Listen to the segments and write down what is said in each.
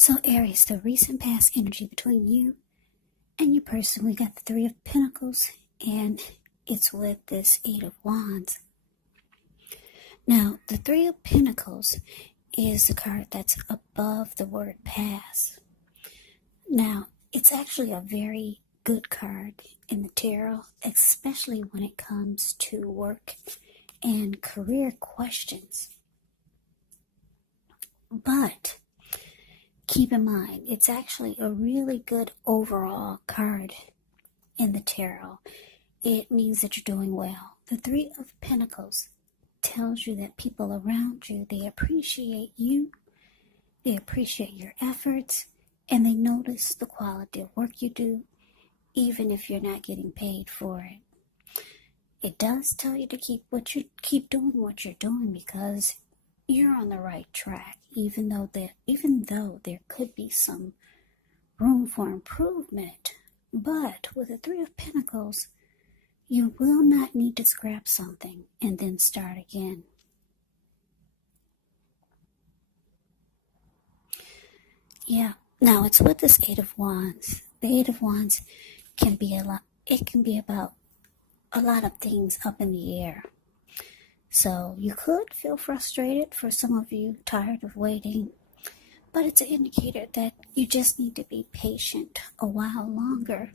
So Aries, the recent past energy between you and your person, we got the Three of Pentacles, and it's with this Eight of Wands. Now, the Three of Pentacles is the card that's above the word pass. Now, it's actually a very good card in the tarot, especially when it comes to work and career questions. But keep in mind, it's actually a really good overall card in the tarot. It means that you're doing well. The Three of Pentacles tells you that people around you, they appreciate you, they appreciate your efforts, and they notice the quality of work you do, even if you're not getting paid for it. It does tell you to keep doing what you're doing, because you're on the right track, even though there could be some room for improvement. But with the Three of Pentacles, you will not need to scrap something and then start again. Yeah, now it's with this Eight of Wands. The Eight of Wands can be about a lot of things up in the air. So you could feel frustrated, for some of you, tired of waiting, but it's an indicator that you just need to be patient a while longer.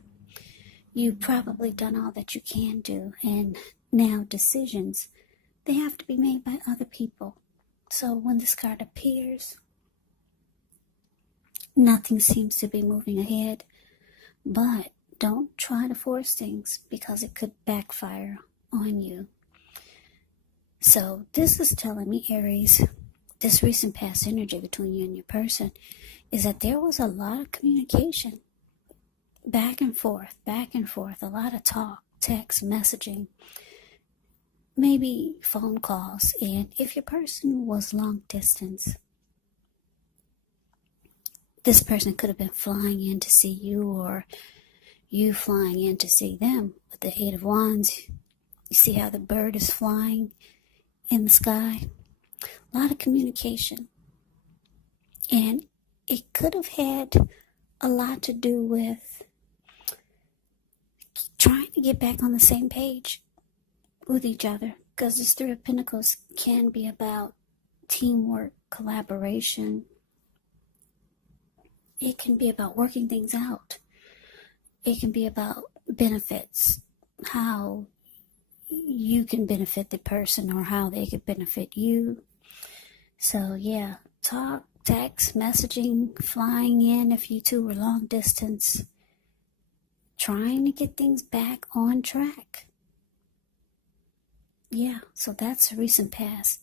You've probably done all that you can do, and now decisions, they have to be made by other people. So when this card appears, nothing seems to be moving ahead, but don't try to force things, because it could backfire on you. So this is telling me, Aries, this recent past energy between you and your person is that there was a lot of communication, back and forth, a lot of talk, text, messaging, maybe phone calls. And if your person was long distance, this person could have been flying in to see you, or you flying in to see them. With the Eight of Wands, you see how the bird is flying in the sky? A lot of communication. And it could have had a lot to do with trying to get back on the same page with each other, because this Three of Pentacles can be about teamwork, collaboration. It can be about working things out. It can be about benefits, how you can benefit the person or how they could benefit you. So yeah, talk, text, messaging, flying in if you two were long distance, trying to get things back on track. Yeah, so that's a recent past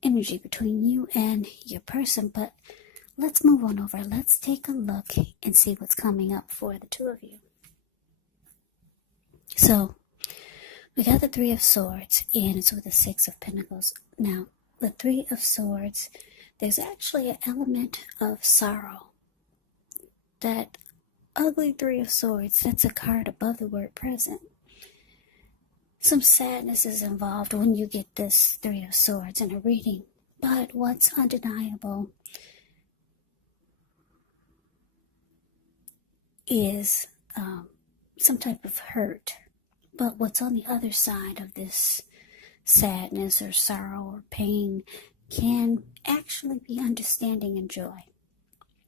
energy between you and your person. But let's move on over. Let's take a look and see what's coming up for the two of you. So we got the Three of Swords, and it's with the Six of Pentacles. Now, the Three of Swords, there's actually an element of sorrow. That ugly Three of Swords, that's a card above the word present. Some sadness is involved when you get this Three of Swords in a reading. But what's undeniable is some type of hurt. But what's on the other side of this sadness or sorrow or pain can actually be understanding and joy.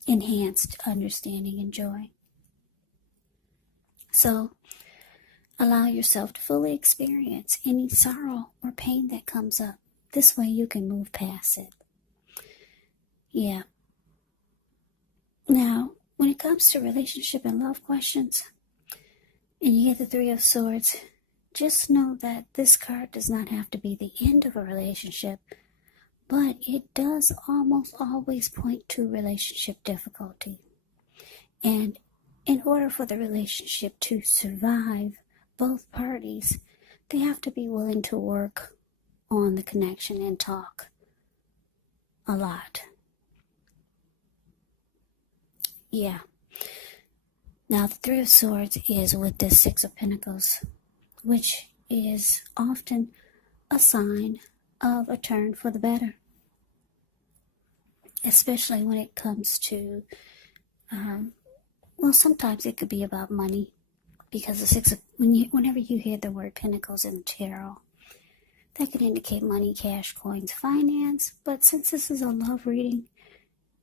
Enhanced understanding and joy. So allow yourself to fully experience any sorrow or pain that comes up. This way you can move past it. Yeah. Now, when it comes to relationship and love questions, and you get the Three of Swords, just know that this card does not have to be the end of a relationship, but it does almost always point to relationship difficulty. And in order for the relationship to survive, both parties, they have to be willing to work on the connection and talk a lot. Yeah. Now, the Three of Swords is with this Six of Pentacles, which is often a sign of a turn for the better. especially when it comes to, well, sometimes it could be about money, because whenever you hear the word Pentacles in the tarot, that could indicate money, cash, coins, finance. But since this is a love reading,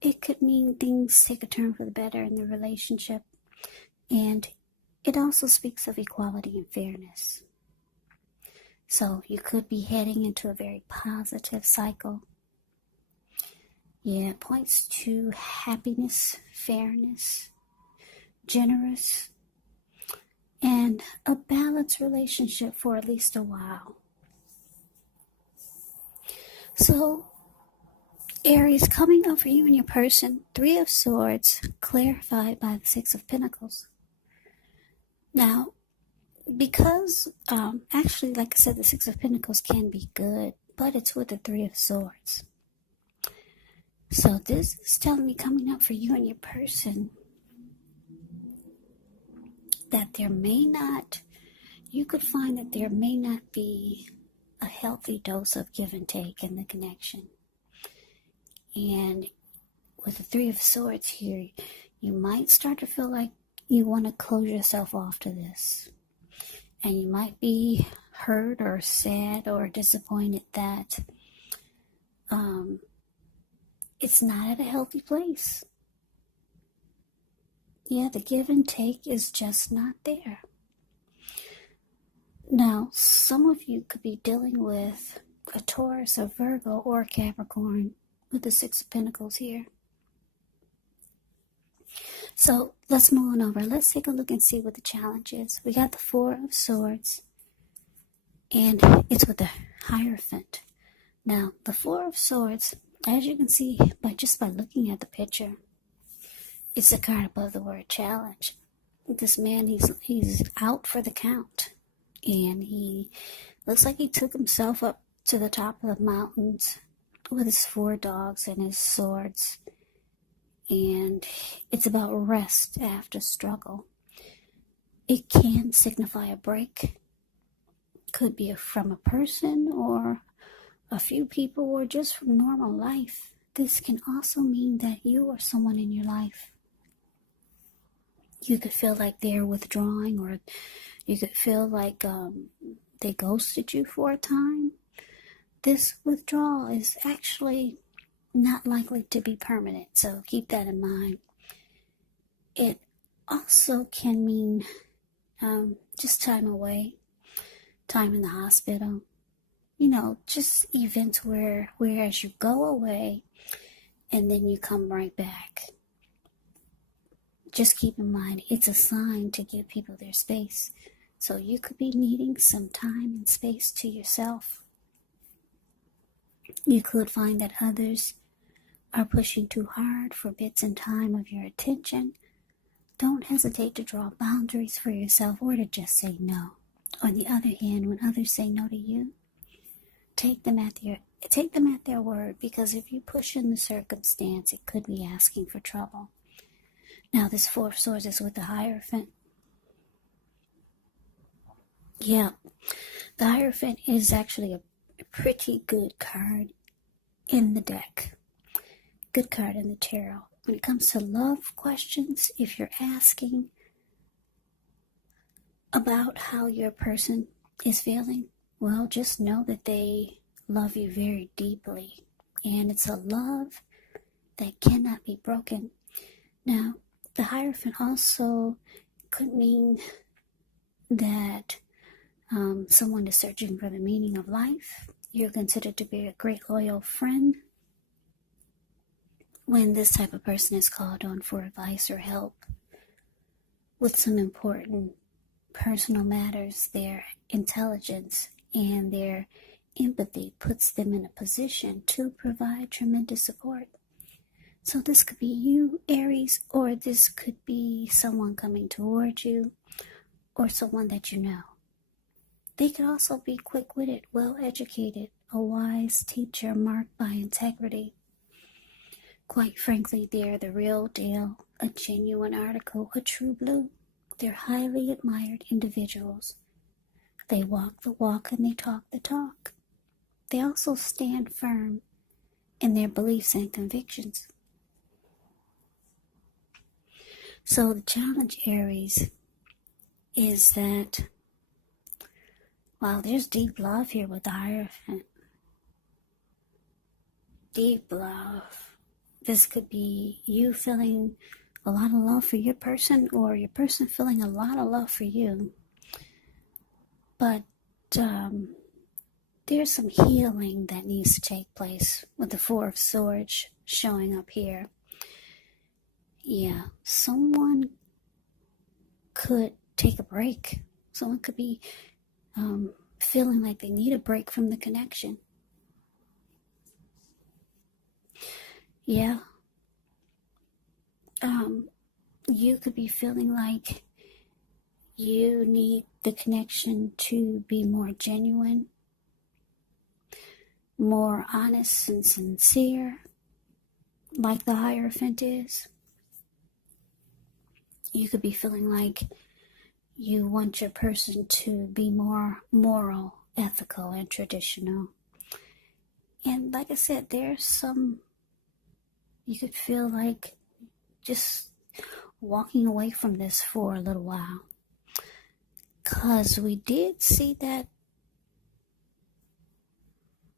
it could mean things take a turn for the better in the relationship. And it also speaks of equality and fairness. So you could be heading into a very positive cycle. Yeah, it points to happiness, fairness, generous, and a balanced relationship for at least a while. So, Aries, coming up for you and your person, Three of Swords, clarified by the Six of Pentacles. Now, because, actually, like I said, the Six of Pentacles can be good, but it's with the Three of Swords. So this is telling me, coming up for you and your person, that you could find that there may not be a healthy dose of give and take in the connection. And with the Three of Swords here, you might start to feel like you want to close yourself off to this. And you might be hurt or sad or disappointed that it's not at a healthy place. Yeah, the give and take is just not there. Now, some of you could be dealing with a Taurus, a Virgo, or a Capricorn with the Six of Pentacles here. So let's move on over. Let's take a look and see what the challenge is. We got the Four of Swords, and it's with the Hierophant. Now, the Four of Swords, as you can see just by looking at the picture, it's a card above the word challenge. This man, he's out for the count, and he looks like he took himself up to the top of the mountains with his 4 dogs and his swords. And it's about rest after struggle. It can signify a break. Could be from a person or a few people, or just from normal life. This can also mean that you or someone in your life, you could feel like they're withdrawing, or you could feel like they ghosted you for a time. This withdrawal is actually not likely to be permanent, so keep that in mind. It also can mean just time away, time in the hospital. Just events whereas you go away and then you come right back. Just keep in mind, it's a sign to give people their space. So you could be needing some time and space to yourself. You could find that others are pushing too hard for bits and time of your attention. Don't hesitate to draw boundaries for yourself, or to just say no. On the other hand, when others say no to you, take them at their word, because if you push in the circumstance, it could be asking for trouble. Now, this Four of Swords is with the Hierophant. Yeah, the Hierophant is actually a pretty good card in the deck. Good card in the tarot. When it comes to love questions, if you're asking about how your person is feeling, well, just know that they love you very deeply. And it's a love that cannot be broken. Now, the Hierophant also could mean that someone is searching for the meaning of life. You're considered to be a great loyal friend. When this type of person is called on for advice or help with some important personal matters, their intelligence and their empathy puts them in a position to provide tremendous support. So this could be you, Aries, or this could be someone coming towards you, or someone that you know. They could also be quick-witted, well-educated, a wise teacher marked by integrity. Quite frankly, they're the real deal, a genuine article, a true blue. They're highly admired individuals. They walk the walk and they talk the talk. They also stand firm in their beliefs and convictions. So the challenge, Aries, is that while there's deep love here with the Hierophant, deep love, this could be you feeling a lot of love for your person, or your person feeling a lot of love for you. But there's some healing that needs to take place with the Four of Swords showing up here. Yeah, someone could take a break. Someone could be feeling like they need a break from the connection. Yeah. You could be feeling like you need the connection to be more genuine, more honest and sincere, like the Hierophant is. You could be feeling like you want your person to be more moral, ethical, and traditional. And like I said, there's some, you could feel like just walking away from this for a little while. Because we did see that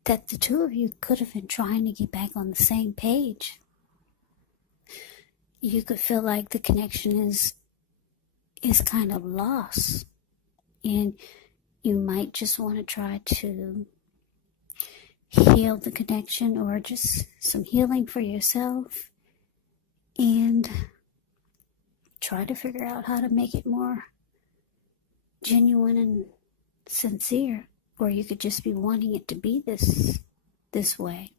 the two of you could have been trying to get back on the same page. You could feel like the connection is kind of lost. And you might just want to try to heal the connection, or just some healing for yourself, and try to figure out how to make it more genuine and sincere. Or you could just be wanting it to be this way.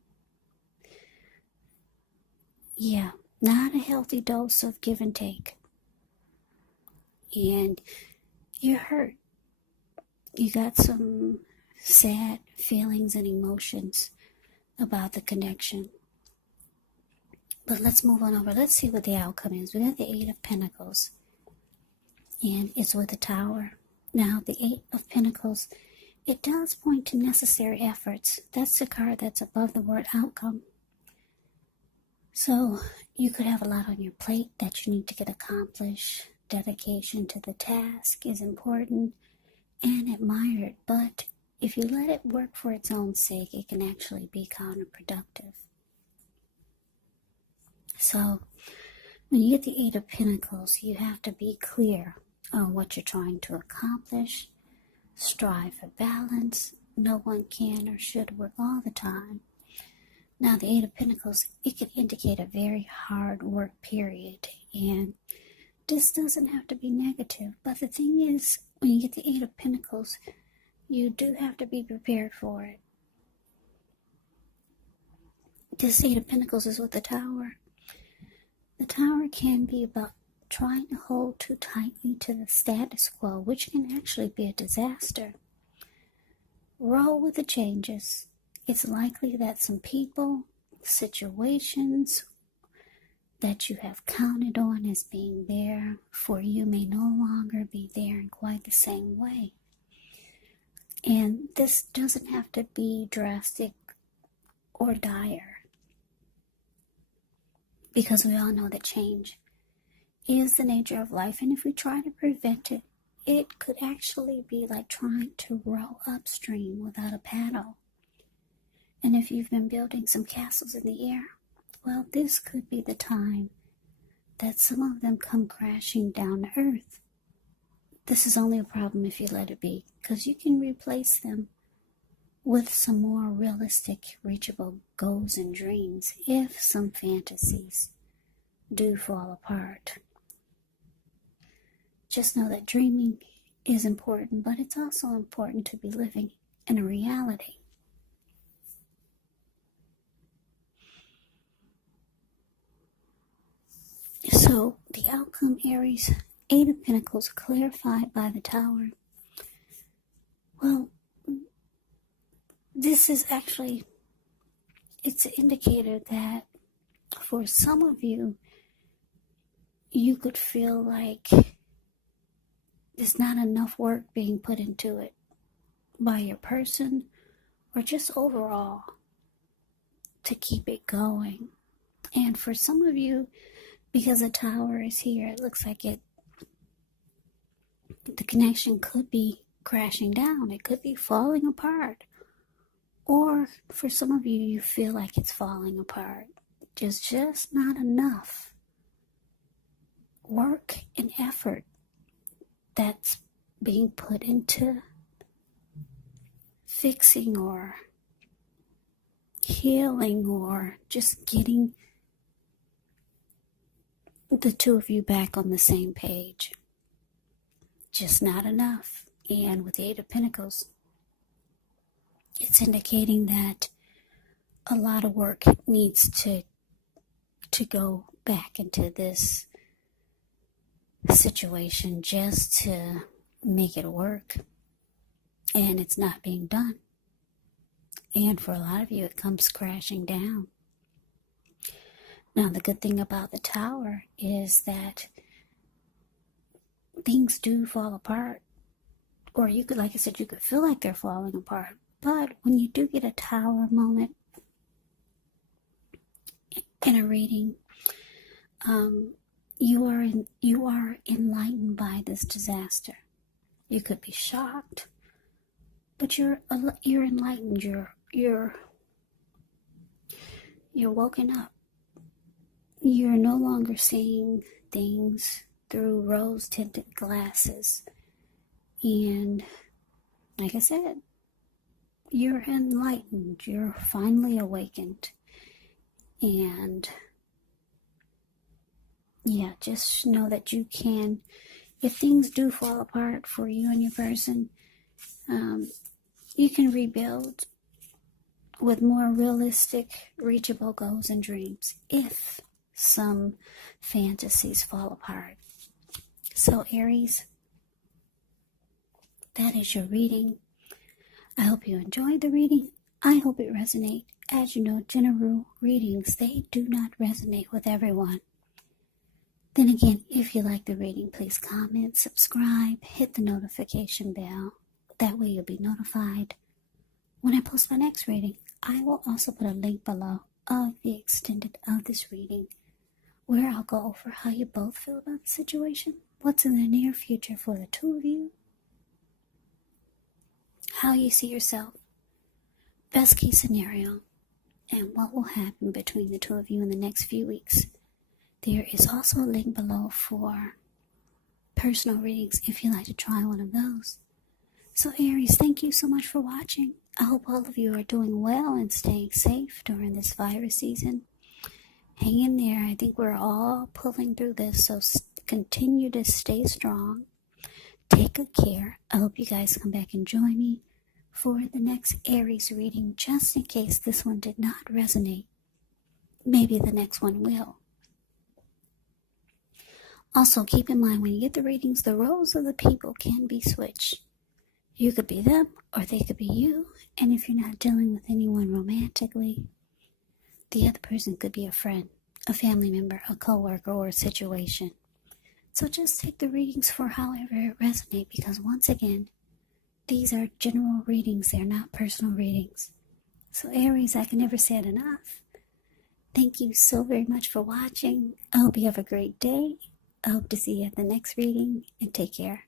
Yeah, not a healthy dose of give and take. And you're hurt. You got some sad feelings and emotions about the connection. But let's move on over. Let's see what the outcome is. We got the Eight of Pentacles, and it's with the Tower. Now, the Eight of Pentacles, it does point to necessary efforts. That's the card that's above the word outcome. So you could have a lot on your plate that you need to get accomplished. Dedication to the task is important and admired, but if you let it work for its own sake, it can actually be counterproductive. So when you get the Eight of Pentacles, you have to be clear on what you're trying to accomplish. Strive for balance. No one can or should work all the time. Now, the Eight of Pentacles, it can indicate a very hard work period, and this doesn't have to be negative. But the thing is, when you get the Eight of Pentacles, you do have to be prepared for it. This Eight of Pentacles is with the Tower. The Tower can be about trying to hold too tightly to the status quo, which can actually be a disaster. Roll with the changes. It's likely that some people, situations that you have counted on as being there for you may no longer be there in quite the same way. And this doesn't have to be drastic or dire, because we all know that change is the nature of life, and if we try to prevent it, it could actually be like trying to row upstream without a paddle. And if you've been building some castles in the air, well, this could be the time that some of them come crashing down to earth. This is only a problem if you let it be, because you can replace them with some more realistic, reachable goals and dreams if some fantasies do fall apart. Just know that dreaming is important, but it's also important to be living in a reality. So, the outcome, Aries, Eight of Pentacles clarified by the Tower. Well, this is actually, it's an indicator that for some of you, you could feel like there's not enough work being put into it by your person, or just overall. to keep it going. And for some of you, because the Tower is here, it looks like the connection could be crashing down. It could be falling apart. Or for some of you, you feel like it's falling apart. There's just not enough work and effort that's being put into fixing or healing or just getting the two of you back on the same page. Just not enough. And with the Eight of Pentacles, it's indicating that a lot of work needs to go back into this situation just to make it work. And it's not being done. And for a lot of you, it comes crashing down. Now, the good thing about the Tower is that things do fall apart. Or you could, like I said, you could feel like they're falling apart. But when you do get a Tower moment in a reading, you are enlightened by this disaster. You could be shocked, but you're enlightened. You're woken up. You're no longer seeing things through rose-tinted glasses. And like I said, you're enlightened. You're finally awakened. And yeah, just know that you can, if things do fall apart for you and your person, you can rebuild with more realistic, reachable goals and dreams if some fantasies fall apart. So Aries, that is your reading. I hope you enjoyed the reading. I hope it resonates. As you know, general readings, they do not resonate with everyone. Then again, if you like the reading, please comment, subscribe, hit the notification bell. That way you'll be notified when I post my next reading. I will also put a link below of the extended of this reading, where I'll go over how you both feel about the situation, what's in the near future for the two of you, how you see yourself, best case scenario, and what will happen between the two of you in the next few weeks. There is also a link below for personal readings if you'd like to try one of those. So Aries, thank you so much for watching. I hope all of you are doing well and staying safe during this virus season. Hang in there. I think we're all pulling through this, so continue to stay strong. Take good care. I hope you guys come back and join me for the next Aries reading, just in case this one did not resonate. Maybe the next one will. Also, keep in mind when you get the readings, the roles of the people can be switched. You could be them, or they could be you. And if you're not dealing with anyone romantically, the other person could be a friend, a family member, a coworker, or a situation. So just take the readings for however it resonates, because once again, these are general readings. They're not personal readings. So Aries, I can never say it enough. Thank you so very much for watching. I hope you have a great day. I hope to see you at the next reading, and take care.